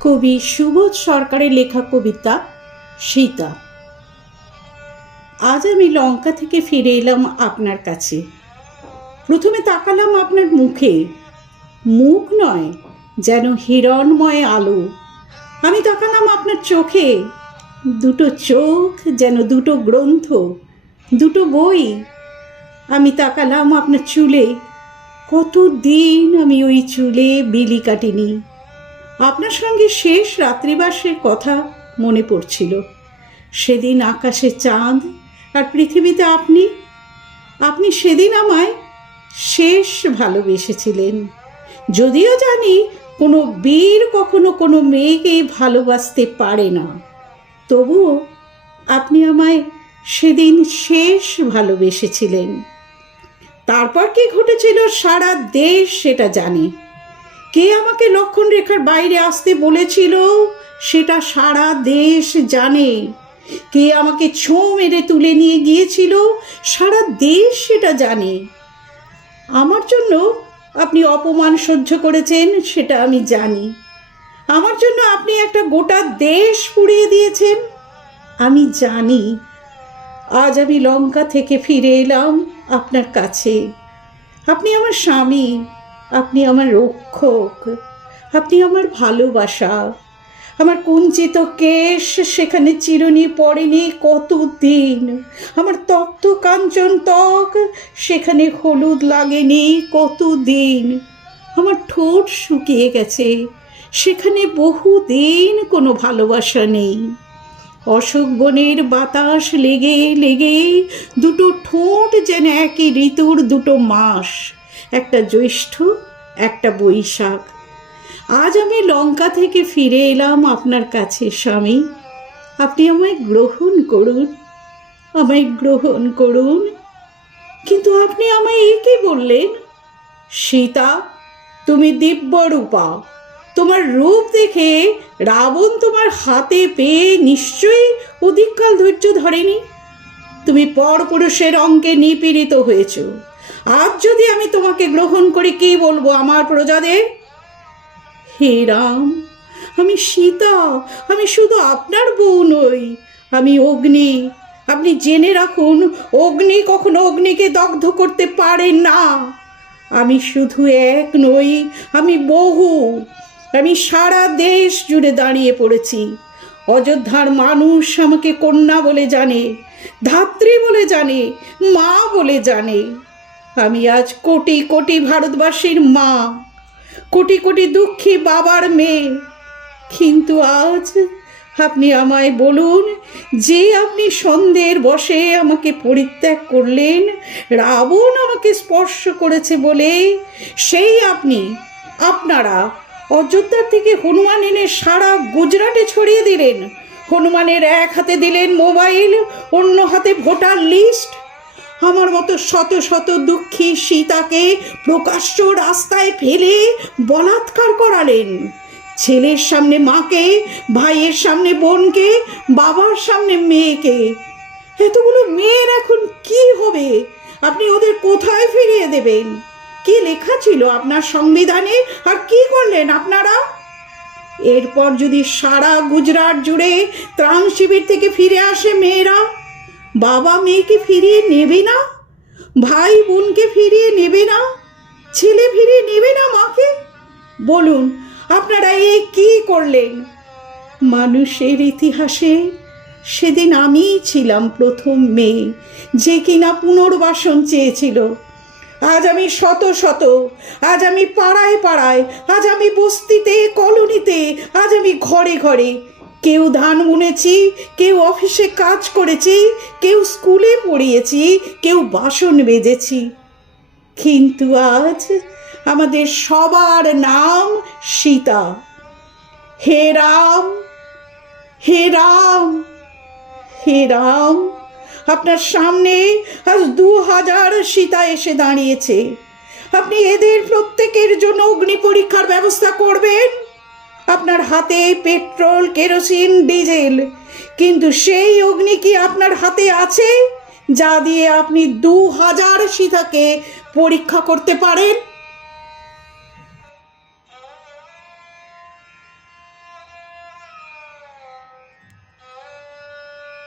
কবি সুবোধ সরকারের লেখা কবিতা সীতা। আজ আমি লঙ্কা থেকে ফিরে এলাম আপনার কাছে। প্রথমে তাকালাম আপনার মুখে, মুখ নয় যেন হিরণময় আলো। আমি তাকালাম আপনার চোখে, দুটো চোখ যেন দুটো গ্রন্থ, দুটো বই। আমি তাকালাম আপনার চুলে, কতদিন আমি ওই চুলে বিলি কাটিনি। আপনার সঙ্গে শেষ রাত্রিবাসের কথা মনে পড়ছিল। সেদিন আকাশে চাঁদ আর পৃথিবীতে আপনি। আপনি সেদিন আমায় শেষ ভালোবেসেছিলেন। যদিও জানি কোনো বীর কখনো কোনো মেয়েকে ভালোবাসতে পারে না, তবুও আপনি আমায় সেদিন শেষ ভালোবেসেছিলেন। তারপর কি ঘটেছিল সারা দেশ সেটা জানে। কে আমাকে লক্ষণ রেখার বাইরে আসতে বলেছিল সেটা সারা দেশ জানে। কে আমাকে ছোঁ মেরে তুলে নিয়ে গিয়েছিল সারা দেশ সেটা জানে। আমার জন্য আপনি অপমান সহ্য করেছেন সেটা আমি জানি। আমার জন্য আপনি একটা গোটা দেশ পুড়িয়ে দিয়েছেন আমি জানি। আজ আমি লঙ্কা থেকে ফিরে এলাম আপনার কাছে। আপনি আমার স্বামী, আপনি আমার রক্ষক, আপনি আমার ভালোবাসা। আমার কুঞ্চিত কেশ সেখানে চিরুনি পড়েনি কতদিন। আমার তপ্ত কাঞ্চন ত্বক সেখানে হলুদ লাগেনি কতদিন। আমার ঠোঁট শুকিয়ে গেছে, সেখানে বহুদিন কোনো ভালোবাসা নেই। অশোক বনের বাতাস লেগে লেগে দুটো ঠোঁট যেন একই ঋতুর দুটো মাস, একটা জ্যৈষ্ঠ একটা বৈশাখ। আজ আমি লঙ্কা থেকে ফিরে এলাম আপনার কাছে স্বামী। আপনি আমায় গ্রহণ করুন, আমায় গ্রহণ করুন। কিন্তু আপনি আমায় কি বললেন? সীতা, তুমি দিব্যরূপা। তোমার রূপ দেখে রাবণ তোমার হাতে পেয়ে নিশ্চয়ই অধিককাল ধৈর্য ধরেনি। তুমি পরপুরুষের অঙ্কে নিপীড়িত হয়েছ। আজ যদি আমি তোমাকে গ্রহণ করি, কি বলবো আমার প্রজাদের? হে রাম, আমি সীতা, আমি শুধু আপনার বউ নই, আমি অগ্নি। আপনি জেনে রাখুন, অগ্নি কখনো অগ্নিকে দগ্ধ করতে পারে না। আমি শুধু এক নই, আমি বহু। আমি সারা দেশ জুড়ে দাঁড়িয়ে পড়েছি। অযোধ্যার মানুষ আমাকে কন্যা বলে জানে, ধাত্রী বলে জানে, মা বলে জানে। আমি আজ কোটি কোটি ভারতবাসীর মা, কোটি কোটি দুঃখী বাবার মেয়ে। কিন্তু আজ আপনি আমায় বলুন, যে আপনি সন্ধ্যের বসে আমাকে পরিত্যাগ করলেন, রাবণ আমাকে স্পর্শ করেছে বলে, সেই আপনারা অযোধ্যার থেকে হনুমান এনে সারা গুজরাটে ছড়িয়ে দিলেন। হনুমানের এক হাতে দিলেন মোবাইল, অন্য হাতে ভোটার লিস্ট। আমার মতো শত শত দুঃখী সীতাকে প্রকাশ্য রাস্তায় ফেলে বলাৎকার করালেন। ছেলের সামনে মাকে, ভাইয়ের সামনে বোনকে, বাবার সামনে মেয়েকে। এতগুলো মেয়ের এখন কি হবে? আপনি ওদের কোথায় ফিরিয়ে দেবেন? কি লেখা ছিল আপনার সংবিধানে, আর কি করলেন আপনারা? এরপর যদি সারা গুজরাট জুড়ে ত্রাণ শিবির থেকে ফিরে আসে মেয়েরা, বাবা মেয়েকে ফিরিয়ে নেবে না? ভাই বোনকে ফিরিয়ে নেবে না? ছেলে ফিরিয়ে নেবে না মাকে? বলুন, আপনারা কি করলেন? মানুষের ইতিহাসে সেদিন আমিই ছিলাম প্রথম মেয়ে যে কিনা পুনর্বাসন চেয়েছিল। আজ আমি শত শত, আজ আমি পাড়ায় পাড়ায়, আজ আমি বস্তিতে কলোনিতে, আজ আমি ঘরে ঘরে। কেউ ধান বুনেছি, কেউ অফিসে কাজ করেছি, কেউ স্কুলে পড়িয়েছি, কেউ বাসন বেজেছি। কিন্তু আজ আমাদের সবার নাম সীতা। হে রাম, হে রাম, হে রাম, আপনার সামনে আজ 2000 সীতা এসে দাঁড়িয়েছে। আপনি এদের প্রত্যেকের জন্য অগ্নি পরীক্ষার ব্যবস্থা করবেন। আপনার হাতে পেট্রোল, কেরোসিন, ডিজেল, কিন্তু সেই অগ্নি কি আপনার হাতে আছে যা দিয়ে আপনি 2000 সীতাকে পরীক্ষা করতে পারেন?